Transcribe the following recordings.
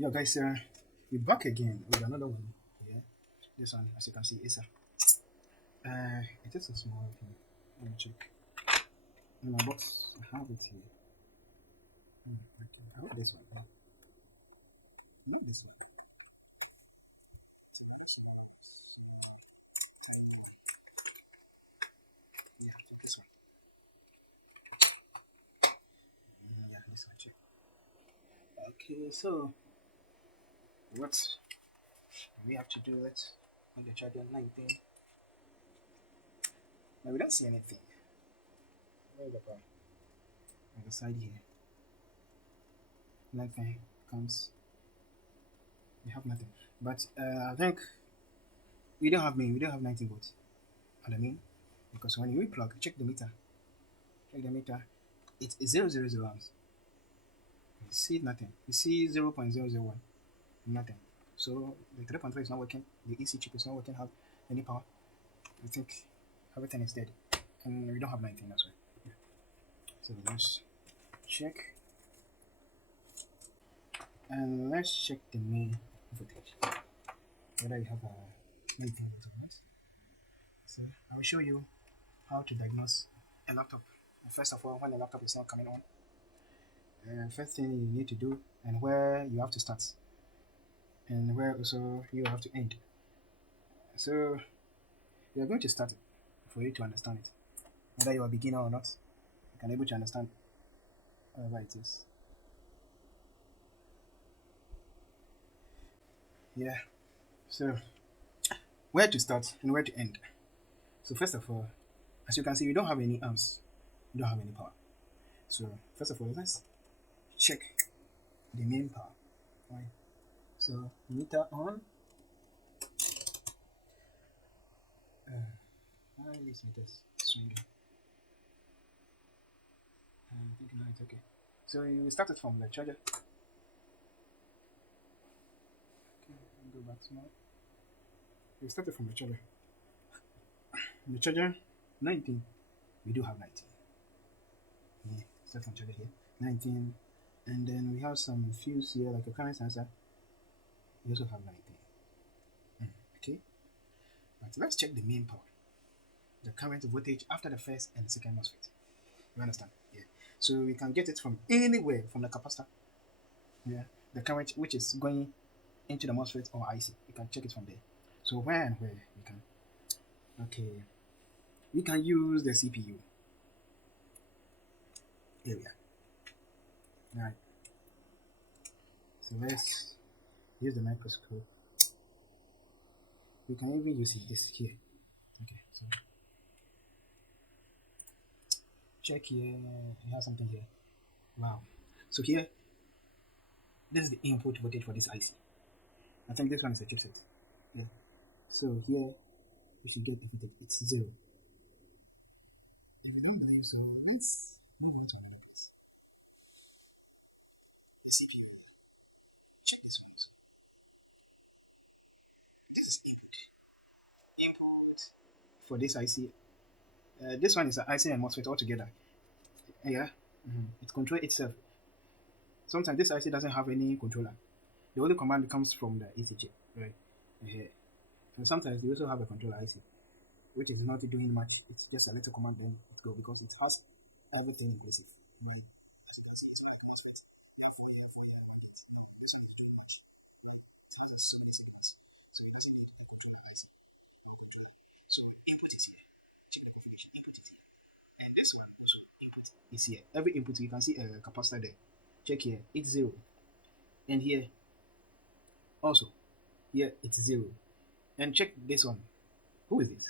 Yo guys, we're back again with another one. Yeah, this one, as you can see, Acer. It is a small thing. Let me check. In my box, I have it here. I hope this one. Not this one. Yeah, this one. Yeah, this one. Check. Okay, so what we have to do? Let's make the charger 19. Now we don't see anything. Where's the power? On the side here. Nothing comes. We have nothing. But I think we don't have main. We don't have 19 volts on the main because when you plug, check the meter. Check the meter. It's 000 amps. You see nothing. You see 0.001. Nothing. So the 3.3 is not working. The EC chip is not working. Have any power? I think everything is dead, and we don't have 19 as well. Yeah. So let's check, and let's check the main voltage. Whether you have a anything to it. So I will show you how to diagnose a laptop. First of all, when the laptop is not coming on, first thing you need to do, and where you have to start, and where also you have to end. So we are going to start it for you to understand it. Whether you are a beginner or not, you can be able to understand whatever it is. Yeah. So where to start and where to end. So first of all, as you can see, we don't have any amps. We don't have any power. So first of all, let's check the main power. Right. So meter on. Why is meters swinging? I think now it's okay. So we started from the charger. Okay, go back small. We started from the charger. The charger 19. We do have 19. Yeah, start from charger here. 19. And then we have some fuse here, like a current sensor. We also have 19. Okay. But let's check the main power. The current voltage after the first and the second MOSFET. You understand? Yeah. So we can get it from anywhere from the capacitor. Yeah. The current which is going into the MOSFET or IC. You can check it from there. So where and where we can. Okay. We can use the CPU area. Alright. So let's use the microscope. We can even use this here. Okay. So check here. We have something here. Wow. So here, this is the input voltage for this IC. I think this one is a chipset. Yeah. So here, this is the voltage. It's 0. So let's move on to this. Check this one. This is input for this IC. This one is an IC and MOSFET all together. Yeah. It controls itself. Sometimes this IC doesn't have any controller. The only command comes from the EC chip, right? And sometimes they also have a controller IC, which is not doing much. It's just a little command then it go because it has everything in place. Right? Is here. Every input you can see a capacitor there. Check here, it's 0. And here also, here it's 0. And check this one. Who is this?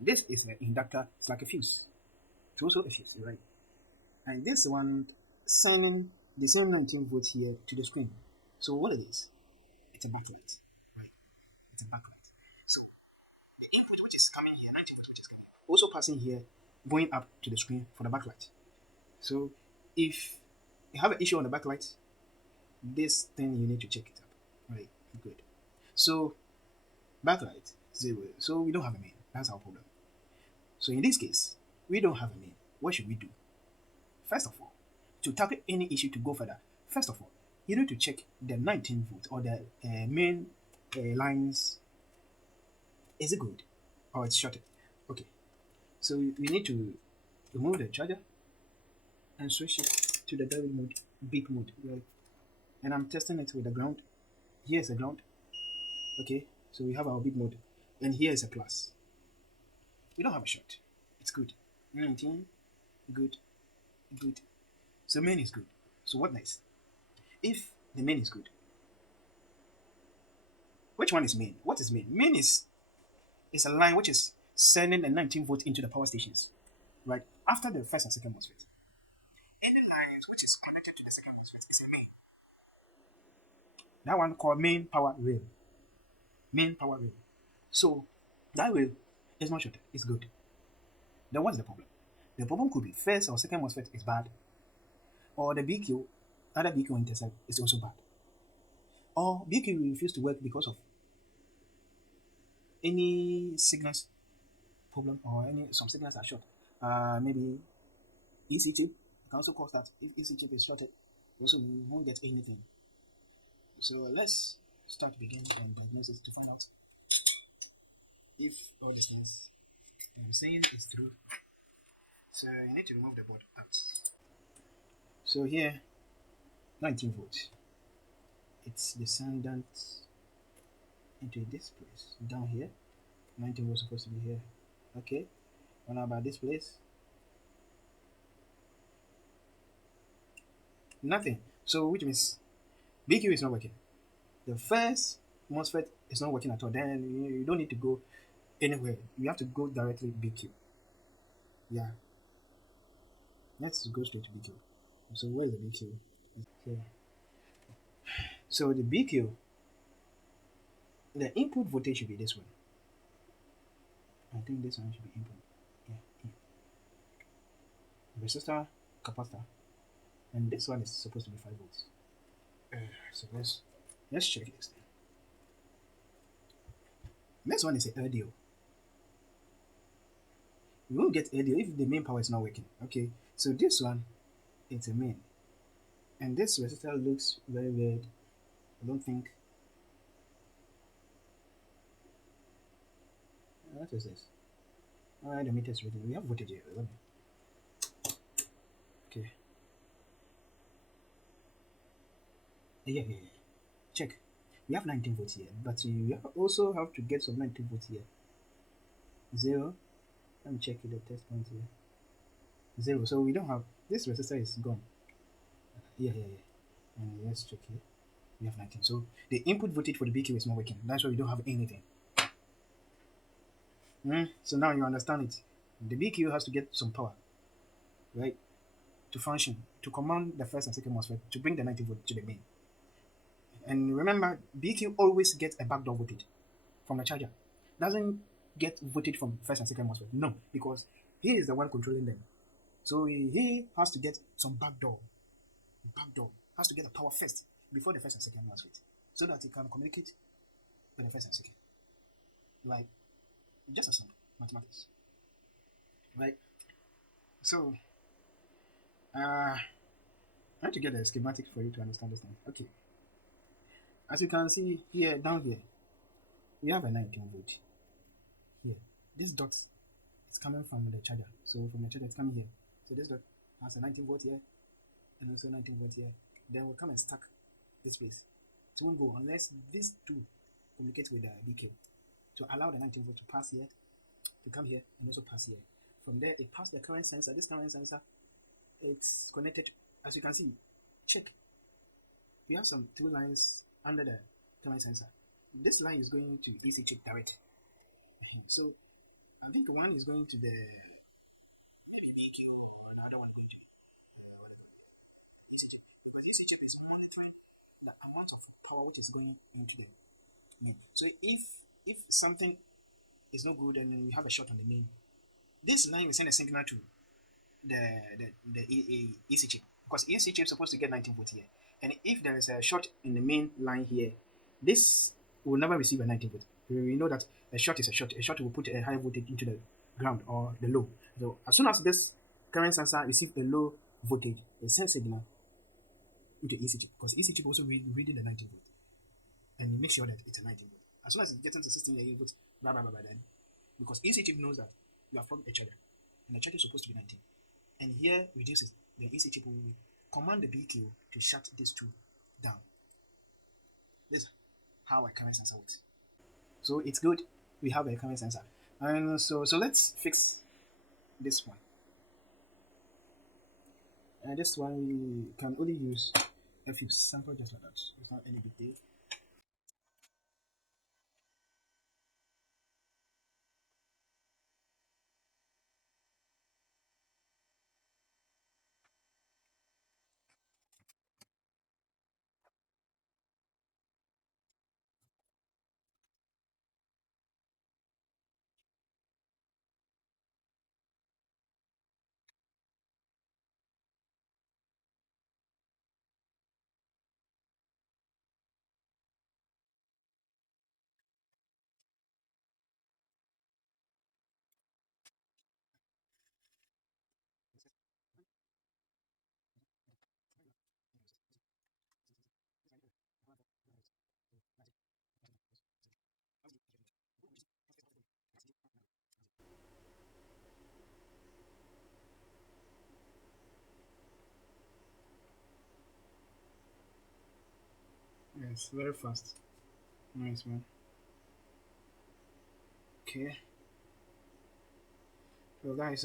This is an inductor. It's like a fuse. It's also a fuse, right? And this one sending the same 19 volts here to the screen. So what it is? It's a backlight, right? It's a backlight. So the input which is coming here, 19 volts which is coming, also passing here, going up to the screen for the backlight. So if you have an issue on the backlight, this thing you need to check it up, right? Good. So backlight 0. So we don't have a main. That's our problem. So in this case, we don't have a main. What should we do? First of all, to tackle any issue to go further, first of all, you need to check the 19 volt or the main lines. Is it good or it's shorted? Okay, so we need to remove the charger and switch it to the direct mode, big mode, right? And I'm testing it with the ground. Here's the ground. Okay, so we have our big mode, and here is a plus. We don't have a short. It's good. 19, good, good. So main is good. So what next? If the main is good, which one is main? What is main? Main is a line which is sending the 19 volt into the power stations, right? After the first and second MOSFET. Any lines which is connected to the second MOSFET is a main. That one called main power rail. Main power rail. So that rail is not shorted. It's good. Then what's the problem? The problem could be first or second MOSFET is bad, or the BQ, other BQ intercept is also bad, or BQ will refuse to work because of any signals problem or any some signals are short. Maybe EC chip can also cause that. If EC chip is shorted, also we won't get anything. So let's start begin and diagnose it to find out if all these things I'm saying is true. So you need to remove the board out. So here, 19 volts. It's descendant into this place down here. 19 volts supposed to be here. Okay. What about this place? Nothing. So which means BQ is not working. The first MOSFET is not working at all. Then you don't need to go anywhere. You have to go directly BQ. Yeah. Let's go straight to BQ. So where is the BQ? Here. So the BQ, the input voltage should be this one. I think this one should be input. Yeah. Resistor, capacitor, and this one is supposed to be 5 volts. So let's check this thing. Next one is a LDO. We won't get LDO if the main power is not working. Okay, so this one it's a main, and this resistor looks very weird. I don't think. What is this? Alright, the meter is reading. We have voltage here. Okay. Yeah. Check. We have 19 volts here, but you also have to get some 19 volts here. 0. Let me check the test point here. 0. So we don't have this resistor is gone. Yeah. And let's check here. We have 19. So the input voltage for the BQ is not working. That's why we don't have anything. So now you understand it. The BQ has to get some power, right, to function, to command the first and second MOSFET to bring the 19 volt to the main. And remember, BQ always gets a backdoor voltage from the charger. Doesn't get voltage from first and second MOSFET. No, because he is the one controlling them. So he has to get some backdoor. Has to get the power first before the first and second MOSFET, so that he can communicate with the first and second. Like just a simple mathematics, right? So I have to get a schematic for you to understand this thing. Okay, as you can see here, down here, we have a 19 volt. Here, this dot is coming from the charger. So from the charger, it's coming here. So this dot has a 19 volt here, and also 19 volt here. Then we'll come and stack this place. It won't go unless these two communicate with the BQ to allow the 19 volt to pass here, to come here, and also pass here. From there, it passes the current sensor. This current sensor, it's connected. As you can see, check. We have some 2 lines under the current sensor. This line is going to EC chip direct. So I think one is going to the maybe BQ or another one going to EC chip, because EC chip is monitoring the amount of power which is going into the main. So if something is not good and we have a short on the main, this line will send a signal to the EC chip, because EC chip is supposed to get 19 volt here, and if there is a short in the main line here, this will never receive a 19 volt. We know that a short is a short. A short will put a high voltage into the ground or the low. So as soon as this current sensor receives a low voltage, it sends signal into EC chip, because EC chip also reading the 19 volt, and you make sure that it's a 19 volt. As soon as it gets into the system, you put blah blah blah blah then, because EC chip knows that you have plugged a charger, and the charger is supposed to be 19, and here reduces. The EC chip will command the BQ to shut these two down. This is how a current sensor works. So it's good we have a current sensor, and so let's fix this one. And this one we can only use a few samples just like that. It's not any big deal. Yes, very fast. Nice one. Okay. So guys,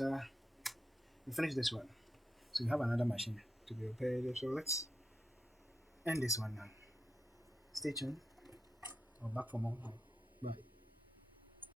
we finished this one. So we have another machine to be repaired. So let's end this one now. Stay tuned. Or back for more. Bye.